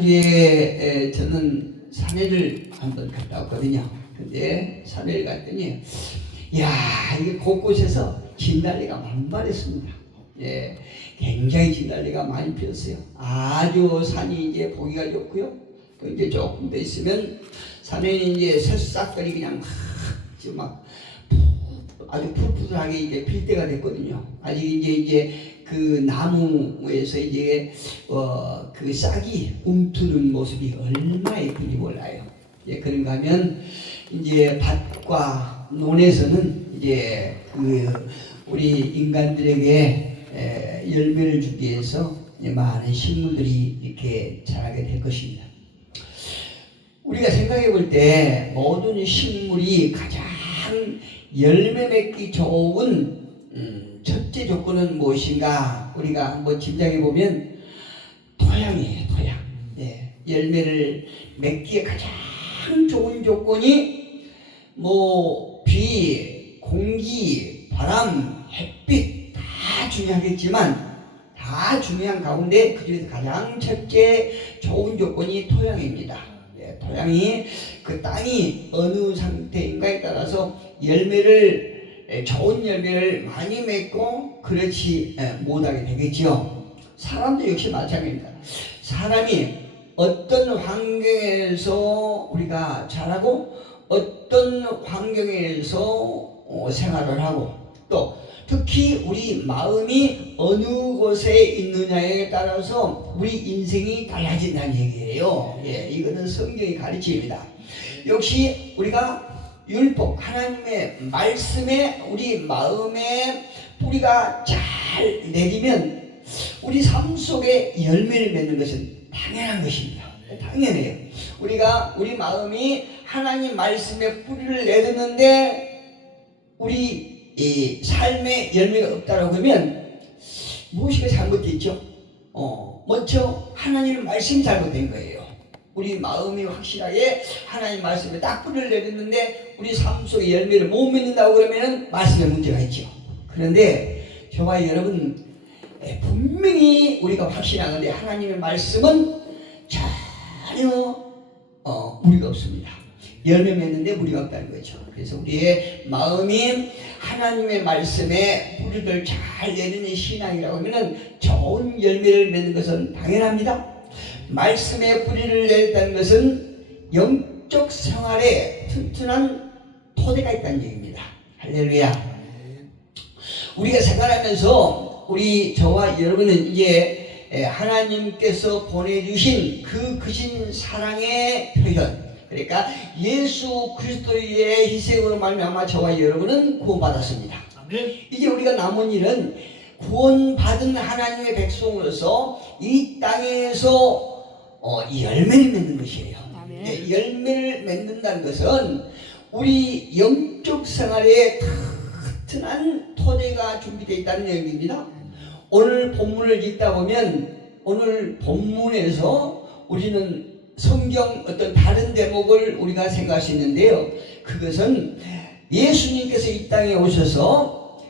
지난주에 저는 산에를 한번 갔다 왔거든요. 근데 산에를 갔더니 야, 이게 곳곳에서 진달래가 만발했습니다. 예, 굉장히 진달래가 많이 피었어요. 아주 산이 이제 보기가 좋고요. 또 이제 조금 더 있으면 산에는 이제 새싹들이 그냥 막 아주 푸릇푸릇하게 이제 필 때가 됐거든요. 아직 이제 그 나무에서 이제 그 싹이 움트는 모습이 얼마나 예쁜지 몰라요. 예, 그런가 하면 이제 밭과 논에서는 이제 그 우리 인간들에게 열매를 주기 위해서 많은 식물들이 이렇게 자라게 될 것입니다. 우리가 생각해 볼 때 모든 식물이 가장 열매 맺기 좋은 첫째 조건은 무엇인가? 우리가 한번 짐작해 보면 토양이에요. 토양. 예, 열매를 맺기에 가장 좋은 조건이 비, 공기, 바람, 햇빛 다 중요하겠지만 다 중요한 가운데 그중에서 가장 첫째 좋은 조건이 토양입니다. 예, 토양이 그 땅이 어느 상태인가에 따라서 좋은 열매를 많이 맺고 그렇지 못하게 되겠지요. 사람도 역시 마찬가지입니다. 사람이 어떤 환경에서 우리가 자라고 어떤 환경에서 생활을 하고 또 특히 우리 마음이 어느 곳에 있느냐에 따라서 우리 인생이 달라진다는 얘기예요. 예, 이거는 성경이 가르칩니다. 역시 우리가 율법, 하나님의 말씀에 우리 마음에 뿌리가 잘 내리면 우리 삶 속에 열매를 맺는 것은 당연한 것입니다. 당연해요. 우리 마음이 하나님 말씀에 뿌리를 내렸는데 우리 이 삶의 열매가 없다라고 하면 무엇이 잘못됐죠? 먼저 하나님의 말씀이 잘못된 거예요. 우리 마음이 확실하게 하나님 말씀에 딱 뿌리를 내렸는데 우리 삶 속에 열매를 못 맺는다고 그러면 말씀에 문제가 있죠. 그런데 저와 여러분 분명히 우리가 확신하는데 하나님의 말씀은 전혀 무리가 없습니다. 열매 맺는데 무리가 없다는 거죠. 그래서 우리의 마음이 하나님의 말씀에 뿌리를 잘 내리는 신앙이라고 하면 좋은 열매를 맺는 것은 당연합니다. 말씀에 뿌리를 내렸다는 것은 영적 생활에 튼튼한 토대가 있다는 얘기입니다. 할렐루야. 우리가 생활하면서 저와 여러분은 이제 하나님께서 보내주신 그 크신 사랑의 표현, 그러니까 예수 그리스도의 희생으로 말미암아 저와 여러분은 구원받았습니다. 이제 우리가 남은 일은 구원받은 하나님의 백성으로서 이 땅에서 열매를 맺는 것이에요. 열매를 맺는다는 것은 우리 영적 생활에 튼튼한 토대가 준비되어 있다는 얘기입니다. 오늘 본문을 읽다 보면 오늘 본문에서 우리는 성경 어떤 다른 대목을 우리가 생각할 수 있는데요. 그것은 예수님께서 이 땅에 오셔서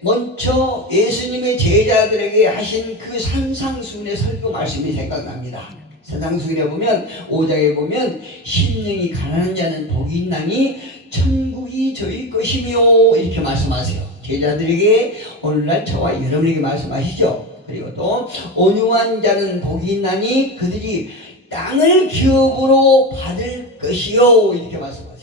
먼저 예수님의 제자들에게 하신 그 산상수훈의 설교 말씀이 생각납니다. 산상수훈에 보면 5장에 보면 심령이 가난한 자는 복이 있나니 천국이 저희 것이며 이렇게 말씀하세요. 제자들에게 오늘날 저와 여러분에게 말씀하시죠. 그리고 또 온유한 자는 복이 있나니 그들이 땅을 기업으로 받을 것이요 이렇게 말씀하세요.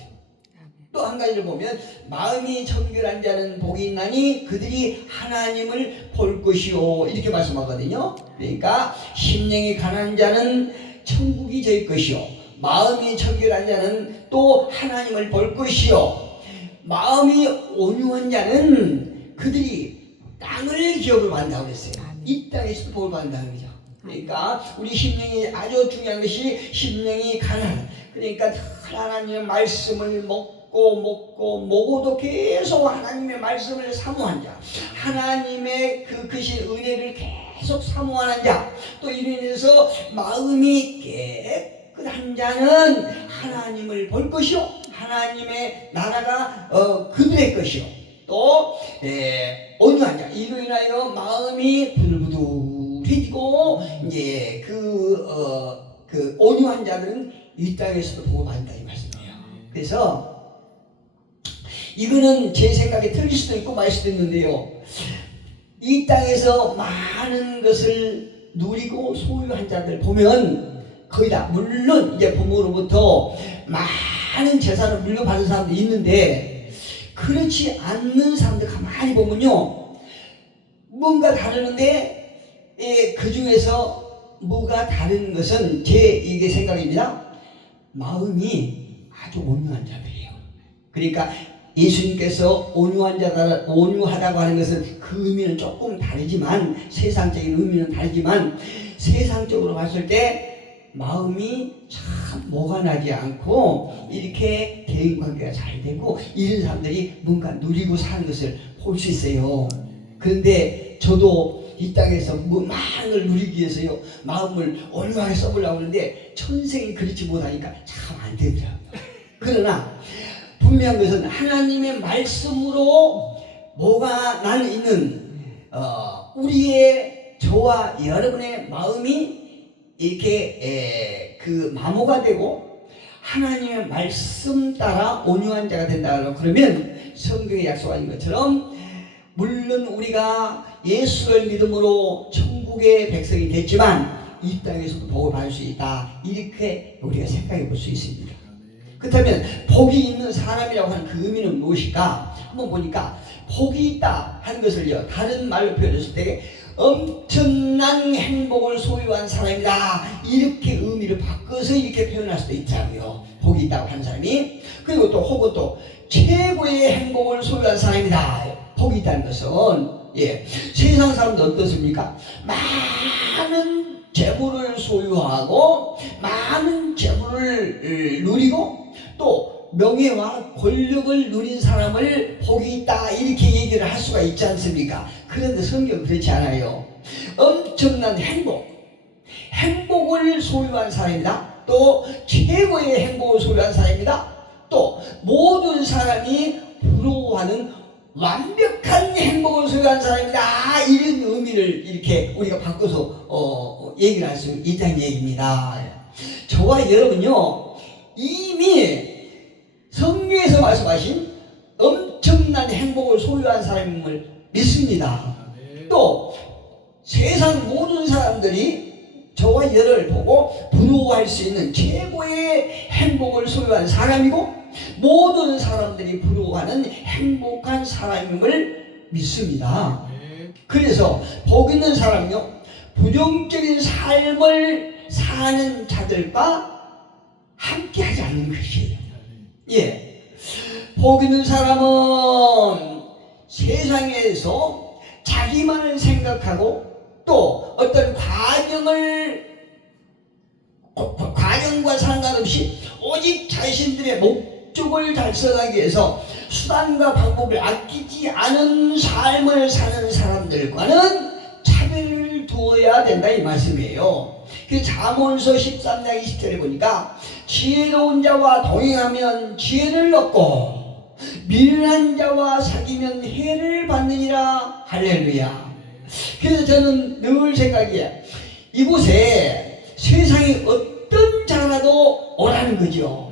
또 한 가지를 보면 마음이 청결한 자는 복이 있나니 그들이 하나님을 볼 것이요 이렇게 말씀하거든요. 그러니까 심령이 가난한 자는 천국이 저희 것이요 마음이 청결한 자는 또 하나님을 볼 것이요 마음이 온유한 자는 그들이 땅을 기업을 받는다고 했어요. 이 땅에서 복을 받는다는 거죠. 그러니까 우리 심령이 아주 중요한 것이 심령이 가난. 그러니까 하나님의 말씀을 먹고도 계속 하나님의 말씀을 사모한 자, 하나님의 그 크신 은혜를 계속 사모하는 자, 또 이로 인해서 마음이 깨끗한 자는 하나님을 볼 것이요 하나님의 나라가 그들의 것이요 또 온유한 자, 이로 인하여 마음이 부들부들 경건해지고 이제 그 온유한 자들은 이 땅에서도 복을 받는다 이 말씀이에요. 그래서 이거는 제 생각에 틀릴 수도 있고 말 수도 있는데요. 이 땅에서 많은 것을 누리고 소유한 자들 보면 거의 다 물론 이제 부모로부터 많은 재산을 물려받은 사람도 있는데 그렇지 않는 사람들 가만히 보면요 뭔가 다르는데 그 중에서 뭐가 다른 것은 제 이게 생각입니다. 마음이 아주 온유한 자들이에요. 그러니까 예수님께서 온유하다고 하는 것은 그 의미는 조금 다르지만 세상적인 의미는 다르지만 세상적으로 봤을 때 마음이 참 뭐가 나지 않고 이렇게 대인관계가 잘 되고 이런 사람들이 뭔가 누리고 사는 것을 볼 수 있어요. 그런데 저도 이 땅에서 뭐 많은 걸 누리기 위해서요 마음을 온유하게 써보려고 하는데 천생이 그렇지 못하니까 참 안 되더라고요. 그러나 분명한 것은 하나님의 말씀으로 뭐가 나는 있는 우리의 저와 여러분의 마음이 이렇게 그 마모가 되고 하나님의 말씀 따라 온유한 자가 된다 그러면 성경에 약속하신 것처럼 물론 우리가 예수를 믿음으로 천국의 백성이 됐지만 이 땅에서도 복을 받을 수 있다 이렇게 우리가 생각해 볼 수 있습니다. 그렇다면 복이 있는 사람이라고 하는 그 의미는 무엇일까? 한번 보니까 복이 있다 하는 것을요 다른 말로 표현했을 때 엄청난 행복을 소유한 사람이다 이렇게 의미를 바꿔서 이렇게 표현할 수도 있더라고요. 복이 있다고 하는 사람이. 그리고 또 혹은 또 최고의 행복을 소유한 사람이다. 복이 있다는 것은 세상 사람들 어떻습니까? 많은 재물을 소유하고 많은 재물을 누리고 또 명예와 권력을 누린 사람을 복이 있다 이렇게 얘기를 할 수가 있지 않습니까? 그런데 성경은 그렇지 않아요. 엄청난 행복을 소유한 사람이다. 또 최고의 행복을 소유한 사람이다. 또 모든 사람이 부러워하는 완벽한 행복을 소유한 사람이다 이런 의미를 이렇게 우리가 바꿔서 얘기를 할 수 있다는 얘기입니다. 저와 여러분요 이미 성경에서 말씀하신 엄청난 행복을 소유한 사람임을 믿습니다. 또 세상 모든 사람들이 저와 여러분을 보고 부러워할 수 있는 최고의 행복을 소유한 사람이고 모든 사람들이 부러워하는 행복한 사람임을 믿습니다. 그래서 복 있는 사람은요 부정적인 삶을 사는 자들과 함께 하지 않는 것이에요. 복 있는 사람은 세상에서 자기만을 생각하고 또 어떤 과정과 상관없이 오직 자신들의 목적을 달성하기 위해서 수단과 방법을 아끼지 않은 삶을 사는 사람들과는 차별을 두어야 된다 이 말씀이에요. 그 잠언서 13장 20절에 보니까 지혜로운 자와 동행하면 지혜를 얻고 미련한 자와 사귀면 해를 받느니라. 할렐루야. 그래서 저는 늘 생각이에요. 이곳에 세상에 어떤 자라도 오라는 거죠.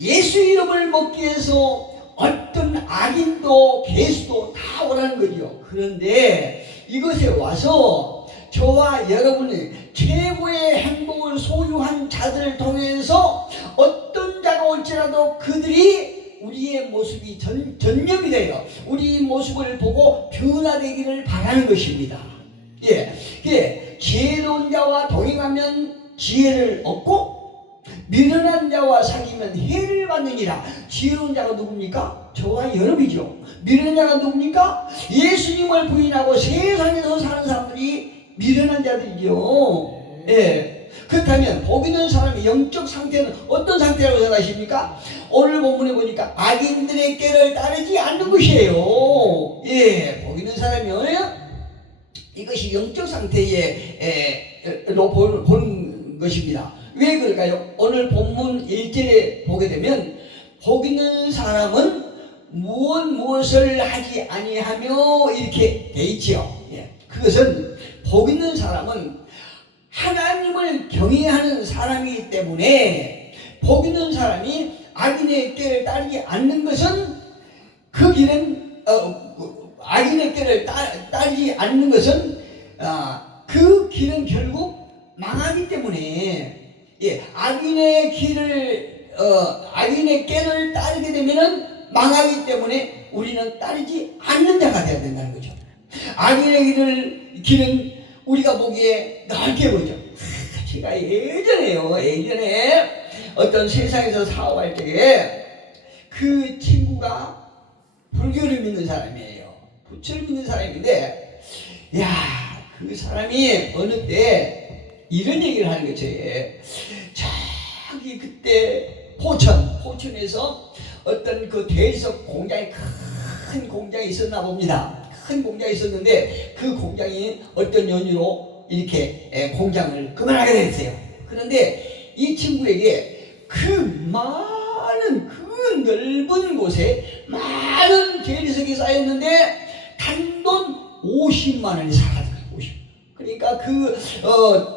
예수 이름을 먹기 위해서 어떤 악인도 개수도 다 오라는 거죠. 그런데 이것에 와서 저와 여러분이 최고의 행복을 소유한 자들을 통해서 어떤 자가 올지라도 그들이 우리의 모습이 전념이 돼요. 우리 모습을 보고 변화되기를 바라는 것입니다. 지혜로운 자와 동행하면 지혜를 얻고 미련한 자와 사귀면 해를 받느니라. 지혜로운 자가 누굽니까? 저와 여러분이죠. 미련한 자가 누굽니까? 예수님을 부인하고 세상에서 사는 사람들이 미련한 자들이죠. 그렇다면 복 있는 사람의 영적 상태는 어떤 상태라고 생각하십니까? 오늘 본문에 보니까 악인들의 꾀를 따르지 않는 것이에요. 복 있는 사람이요. 이것이 영적 상태로 보는 것입니다. 왜 그럴까요? 오늘 본문 1절에 보게 되면 복 있는 사람은 무엇을 하지 아니하며 이렇게 돼 있지요. 그것은 복 있는 사람은 하나님을 경외하는 사람이기 때문에 복 있는 사람이 악인의 꾀를 따르지 않는 것은 그 길은 악인의 꾀를 따르지 않는 것은 그 길은 결국 망하기 때문에 악인의 꾀를 따르게 되면은 망하기 때문에 우리는 따르지 않는 자가 되어야 된다는 거죠. 악인의 길은 우리가 보기에 넓게 보죠. 제가 예전에 어떤 세상에서 사업할 때에 그 친구가 불교를 믿는 사람이에요. 부처를 믿는 사람인데, 그 사람이 어느 때 이런 얘기를 하는 거죠. 자기 그때 포천에서 어떤 그 대리석 공장이 큰 공장이 있었나 봅니다. 큰 공장이 있었는데 그 공장이 어떤 연유로 이렇게 공장을 그만하게 됐어요. 그런데 이 친구에게 그 넓은 곳에 많은 대리석이 쌓였는데 단돈 50만 원이 사라져요. 50. 그러니까 그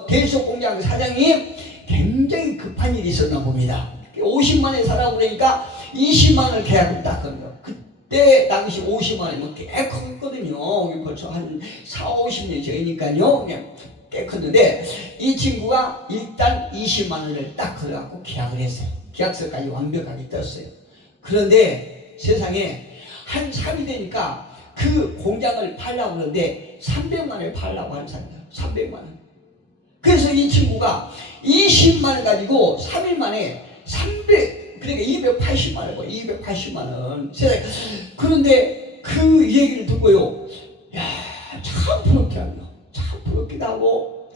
대리석 공장 사장이 굉장히 급한 일이 있었나 봅니다. 50만 원에 사라고 그러니까 20만 원을 계약금 땄거든요. 그때 당시 50만 원이면 꽤 컸거든요. 벌써 한 40-50년 전이니까요. 꽤 컸는데 이 친구가 일단 20만 원을 딱 걸어갖고 계약을 했어요. 계약서까지 완벽하게 떴어요. 그런데 세상에 한 3일 되니까 그 공장을 팔려고 하는데 300만 원을 팔려고 하는 사람이에요. 300만 원. 그래서 이 친구가 20만 원 가지고 3일 만에 그러니까 280만 원, 280만 원. 세상에. 그런데 그 얘기를 듣고요. 참 부럽게 하네요. 참 부럽기도 하고.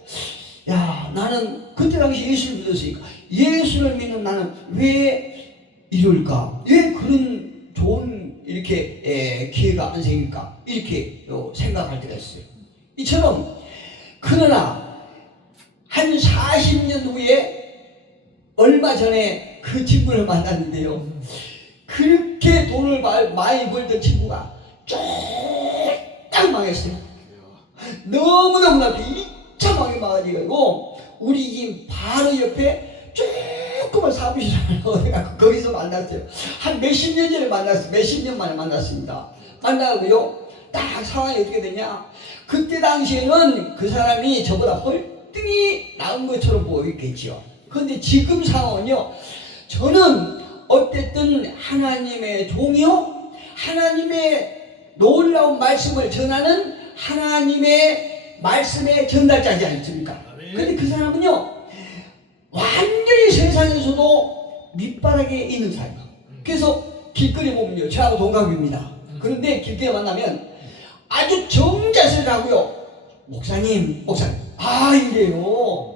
나는 그때 당시 예수를 믿었으니까 예수를 믿는 나는 왜 이럴까? 왜 그런 좋은 이렇게 기회가 안 생길까? 이렇게 생각할 때가 있어요. 이처럼 그러나 한 40년 후에 얼마 전에 그 친구를 만났는데요. 그렇게 돈을 많이 벌던 친구가 쫙 망했어요. 너무너무 이참하게 망가지고 우리 집 바로 옆에 조그만 사무실을 해갖고 거기서 만났어요. 한 몇십 년 전에 만났어요. 몇십 년 만에 만났습니다. 만나고요. 딱 상황이 어떻게 되냐. 그때 당시에는 그 사람이 저보다 헐등이 나은 것처럼 보였겠죠. 그런데 지금 상황은요. 저는 어쨌든 하나님의 종이요. 하나님의 놀라운 말씀을 전하는 하나님의 말씀의 전달자지 않습니까? 그런데 그 사람은요. 완전히 세상에서도 밑바닥에 있는 사람이에요. 그래서 길거리 보면요. 저하고 동갑입니다. 그런데 길거리 만나면 아주 정자세를 하고요. 목사님. 이래요.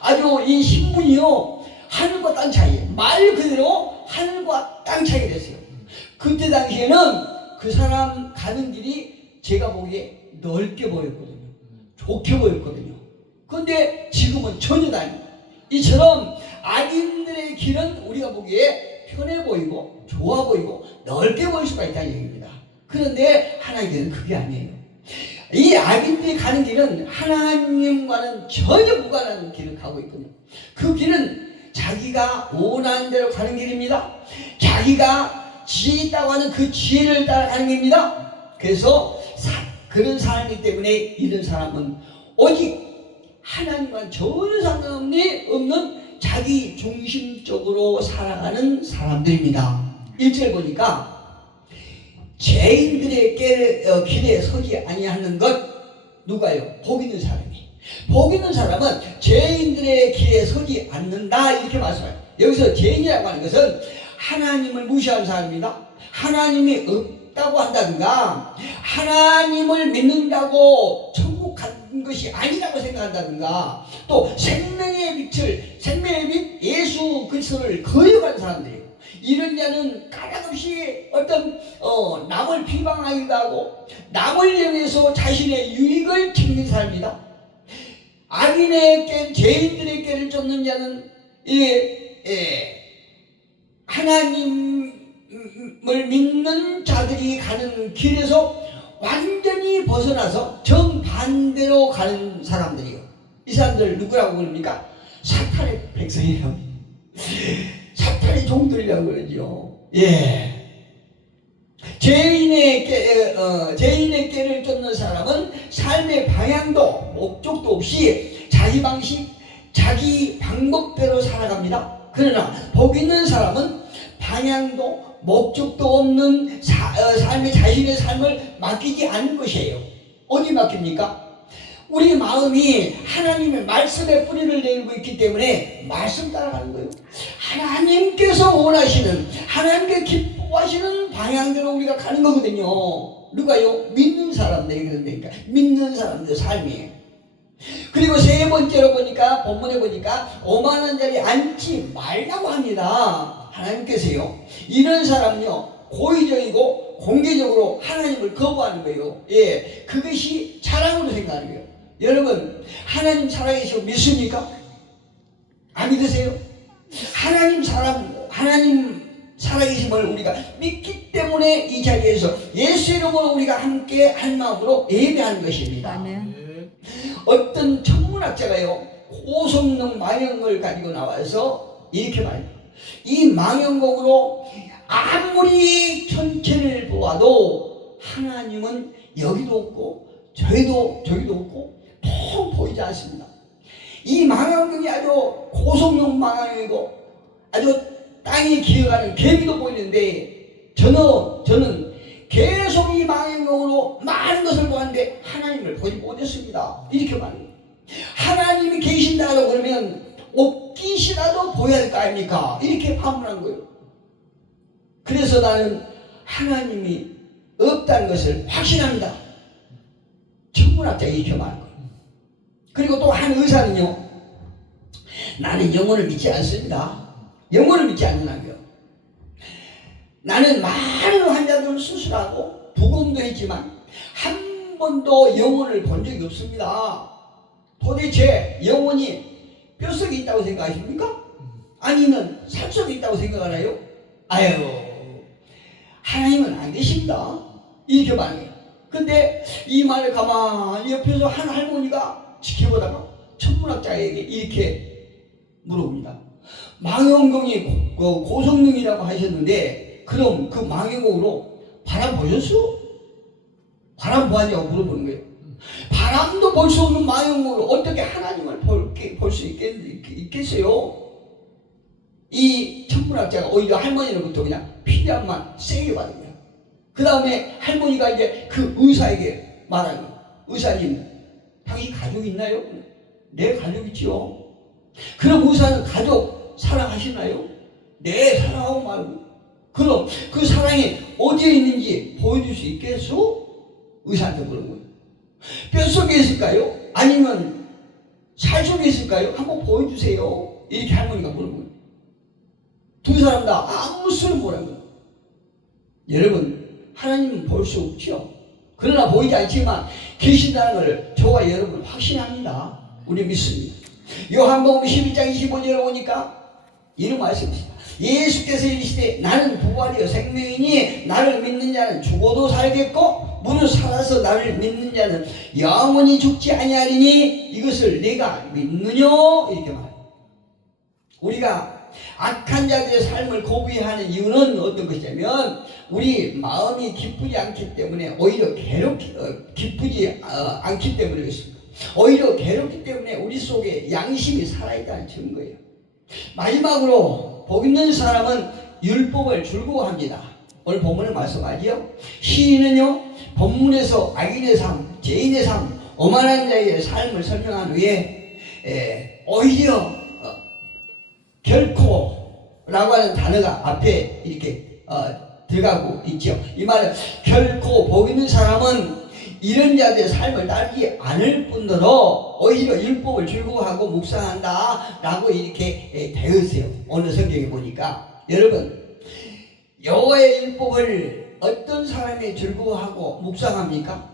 아주 이 신분이요. 하늘과 땅 차이. 말 그대로 하늘과 땅 차이 됐어요. 그때 당시에는 그 사람 가는 길이 제가 보기에 넓게 보였거든요. 좋게 보였거든요. 그런데 지금은 전혀 다릅니다. 이처럼 악인들의 길은 우리가 보기에 편해 보이고 좋아 보이고 넓게 보일 수가 있다는 얘기입니다. 그런데 하나님의 길은 그게 아니에요. 이 악인들이 가는 길은 하나님과는 전혀 무관한 길을 가고 있거든요. 그 길은 자기가 원하는 대로 가는 길입니다. 자기가 지혜 있다고 하는 그 지혜를 따라 가는 길입니다. 그래서 그런 사람이기 때문에 이런 사람은 오직 하나님과 전혀 상관없는 자기 중심적으로 살아가는 사람들입니다. 1절 보니까 죄인들의 길에 서지 아니하는 것 누가요? 복 있는 사람이. 복 있는 사람은 죄인들의 길에 서지 않는다 이렇게 말씀해요. 여기서 죄인이라고 하는 것은 하나님을 무시하는 사람입니다. 하나님이 없다고 한다든가 하나님을 믿는다고 천국 간 것이 아니라고 생각한다든가 또 생명의 빛 예수 그리스도를 거역한 사람들이에요. 이런 자는 까닭없이 어떤 남을 비방하기도 하고 남을 이용해서 자신의 유익을 챙긴 사람이다. 악인의 죄인들의 꾀를 쫓는 자는 하나님을 믿는 자들이 가는 길에서 완전히 벗어나서 정반대로 가는 사람들이요. 이 사람들 누구라고 부릅니까? 사탄의 백성이라고, 사탄의 종들이라고 그러죠. 예. 죄인의 꾀를 쫓는 사람은 삶의 방향도 목적도 없이 자기 방식, 자기 방법대로 살아갑니다. 그러나 복 있는 사람은 방향도 목적도 없는 삶의 자신의 삶을 맡기지 않는 것이에요. 어디 맡깁니까? 우리 마음이 하나님의 말씀의 뿌리를 내리고 있기 때문에 말씀 따라가는 거예요. 하나님께서 원하시는, 하나님께 기뻐하시는 방향대로 우리가 가는 거거든요. 누가요? 믿는 사람들이 그런다니까. 믿는 사람들 삶이에요. 그리고 세 번째로 보니까, 본문에 보니까 오만한 자리에 앉지 말라고 합니다. 하나님께서요, 이런 사람은요 고의적이고 공개적으로 하나님을 거부하는 거예요. 예, 그것이 자랑으로 생각하는 거예요. 여러분, 하나님 살아계시고 믿습니까? 안 믿으세요? 하나님 살아계심을 우리가 믿기 때문에 이 자리에서 예수 이름으로 우리가 함께 한 마음으로 예배하는 것입니다. 아멘. 어떤 천문학자가요 고성능 망령을 가지고 나와서 이렇게 말합니다. 이 망령곡으로 아무리 전체를 보아도 하나님은 여기도 없고 저기도 없고 통 보이지 않습니다. 이 망원경이 아주 고성능 망원경이고 아주 땅에 기어가는 개미도 보이는데 저는 계속 이 망원경으로 많은 것을 보았는데 하나님을 보지 못했습니다. 이렇게 말합니다. 하나님이 계신다고 그러면 옷깃이라도 보여야 할 거 아닙니까? 이렇게 반문한 거예요. 그래서 나는 하나님이 없다는 것을 확신합니다. 천문학자 이렇게 말한 거예요. 그리고 또 한 의사는요, 나는 영혼을 믿지 않습니다. 영혼을 믿지 않는다고요. 나는 많은 환자들을 수술하고 부검도 했지만 한 번도 영혼을 본 적이 없습니다. 도대체 영혼이 뼛속에 있다고 생각하십니까? 아니면 살속에 있다고 생각하나요? 아유, 하나님은 안 계십니다. 이렇게 말해요. 근데 이 말을 가만히 옆에서 한 할머니가 지켜보다가 천문학자에게 이렇게 물어봅니다. 망원경이 고성능이라고 하셨는데 그럼 그 망원경으로 바람 보셨어? 바람 보았냐고 물어보는 거예요. 바람도 볼 수 없는 망원경으로 어떻게 하나님을 볼 수 있겠어요? 이 천문학자가 오히려 할머니로부터 그냥 피자만 세게 받은 거예요. 그 다음에 할머니가 이제 그 의사에게 말하는 거예요. 의사님, 당신 가족 있나요? 네, 가족 있지요. 그럼 의사는 가족 사랑하시나요? 네, 사랑하고 말고. 그럼 그 사랑이 어디에 있는지 보여줄 수 있겠소? 의사한테 물은 거예요. 뼛속에 있을까요? 아니면 살 속에 있을까요? 한번 보여주세요. 이렇게 할머니가 물은 거예요. 두 사람 다 아무 소리 못한 거예요. 여러분, 하나님은 볼 수 없죠. 그러나 보이지 않지만 계신다는 걸 저와 여러분 확신합니다. 우리 믿습니다. 요한복음 12장 25절에 보니까 이런 말씀이 있습니다. 예수께서 이르시되 나는 부활이요 생명이니 나를 믿는 자는 죽어도 살겠고 무릇 살아서 나를 믿는 자는 영원히 죽지 아니하리니 이것을 내가 믿느냐 이렇게 말합니다. 우리가 악한 자들의 삶을 거부하는 이유는 어떤 것이냐면 우리 마음이 기쁘지 않기 때문에 오히려 기쁘지 않기 때문에 그렇습니다. 오히려 괴롭기 때문에 우리 속에 양심이 살아있다는 증거예요. 마지막으로 복 있는 사람은 율법을 즐거워합니다. 오늘 본문의 말씀하지요. 시인은요 본문에서 악인의 삶, 죄인의 삶, 오만한 자의 삶을 설명한 후에 오히려 결코라고 하는 단어가 앞에 이렇게 들어가고 있죠. 이 말은 결코 복 있는 사람은 이런 자들의 삶을 따르지 않을 뿐더러 오히려 율법을 즐거워하고 묵상한다 라고 이렇게 되어 있어요. 오늘 성경에 보니까 여러분 여호와의 율법을 어떤 사람이 즐거워하고 묵상합니까?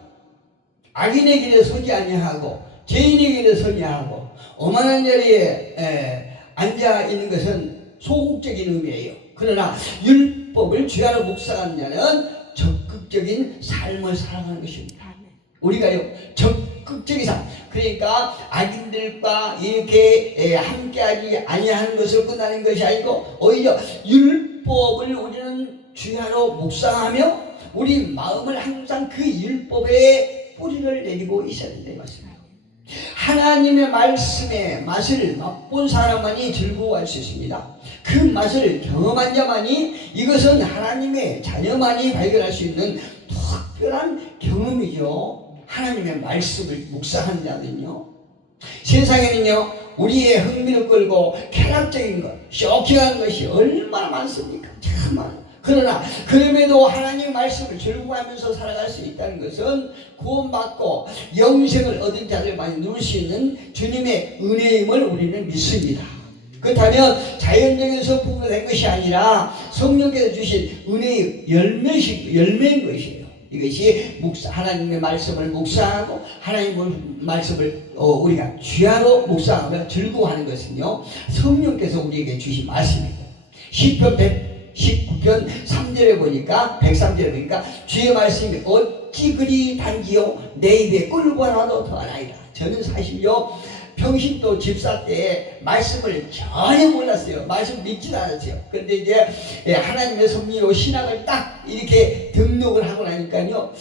악인의 길에 서지 아니하고 죄인의 길에 서지 하고 오만한 자리에 앉아 있는 것은 소극적인 의미예요. 그러나 율법을 주야로 묵상하는 자는 적극적인 삶을 살아가는 것입니다. 우리가요 적극적인 삶, 그러니까 악인들과 이렇게 함께하지 아니하는 것을 끝나는 것이 아니고 오히려 율법을 우리는 주야로 묵상하며 우리 마음을 항상 그 율법에 뿌리를 내리고 있어야 된다 이 말씀입니다. 하나님의 말씀의 맛을 맛본 사람만이 즐거워할 수 있습니다. 그 맛을 경험한 자만이, 이것은 하나님의 자녀만이 발견할 수 있는 특별한 경험이죠. 하나님의 말씀을 묵상하는 자는요, 세상에는요 우리의 흥미를 끌고 쾌락적인 것, 쇼킹한 것이 얼마나 많습니까? 참 많아요. 그러나 그럼에도 하나님의 말씀을 즐거워하면서 살아갈 수 있다는 것은 구원받고 영생을 얻은 자들만이 누릴 수 있는 주님의 은혜임을 우리는 믿습니다. 그렇다면 자연적인 성품으로 된 것이 아니라 성령께서 주신 은혜의 열매인 것이에요. 이것이 하나님의 말씀을 묵상하고 하나님의 말씀을 우리가 주야로 묵상하며 즐거워하는 것은요 성령께서 우리에게 주신 말씀입니다. 시편 119편 3절에 보니까 103절에 보니까 주의 말씀이 어찌 그리 단지요 내 입에 꿀고 하나도 더하나이다. 저는 사실요 평신도 집사 때 말씀을 전혀 몰랐어요. 말씀 믿지도 않았어요. 그런데 이제 하나님의 섭리로 신학을 딱 이렇게 등록을 하고 나니까요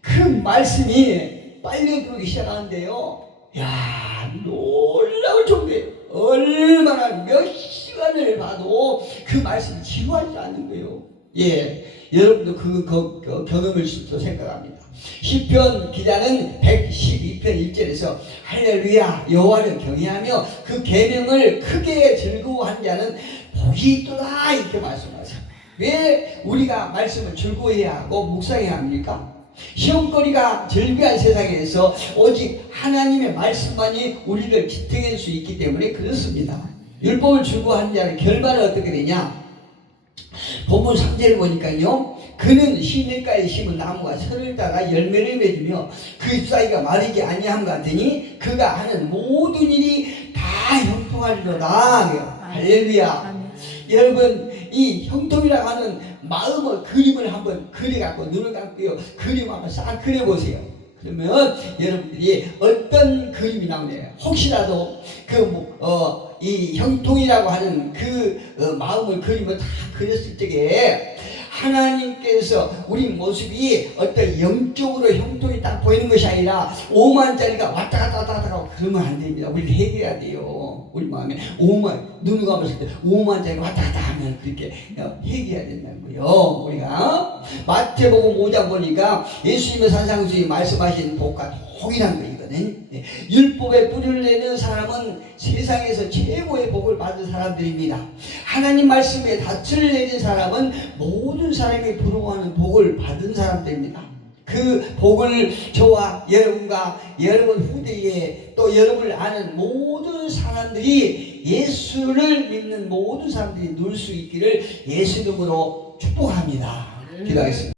그 말씀이 빨리 들어오기 시작하는데요, 야 놀라울 정도예요. 얼마나 몇 시간을 봐도 그 말씀이 지루하지 않는 거예요. 예, 여러분도 그 경험을 또 생각합니다. 시편 기자는 112편 1절에서 할렐루야 여호와를 경외하며 그 계명을 크게 즐거워한 자는 복이 있도다 이렇게 말씀하세요. 왜 우리가 말씀을 즐거워해야 하고 묵상해야 합니까? 시험거리가 절비한 세상에서 오직 하나님의 말씀만이 우리를 지탱할 수 있기 때문에 그렇습니다. 율법을 즐거워하는 자는 결말은 어떻게 되냐? 본문 3절을 보니까요 그는 시냇가에 심은 나무가 선을 따라 열매를 맺으며 그 잎사귀가 마르지 아니함 같으니 그가 하는 모든 일이 다 형통하리로다. 할렐루야. 여러분 이 형통이라고 하는 마음의 그림을 한번 그려갖고 눈을 감고요 그림 한번 싹 그려보세요. 그러면 여러분들이 어떤 그림이 나오네요. 혹시라도 이 형통이라고 하는 마음을 그림을 다 그렸을 적에 하나님께서 우리 모습이 어떤 영적으로 형통이 딱 보이는 것이 아니라 5만짜리가 왔다 갔다 하고 그러면 안 됩니다. 우리 해결해야 돼요. 우리 마음에 5만 눈을 감았을 때 5만짜리가 왔다 갔다 하면 그렇게 해결해야 된다는 거예요. 우리가 마태복음 5장 보니까 예수님의 산상수에 말씀하신 복과 동일한 거거든요. 율법에 뿌리를 내는 사람은 세상에서 최고의 복을 받은 사람들입니다. 하나님 말씀에 닻을 내린 사람은 모든 사람이 부러워하는 복을 받은 사람들입니다. 그 복을 저와 여러분과 여러분 후대에 또 여러분을 아는 모든 사람들이, 예수를 믿는 모든 사람들이 누릴 수 있기를 예수 이름으로 축복합니다. 기도하겠습니다.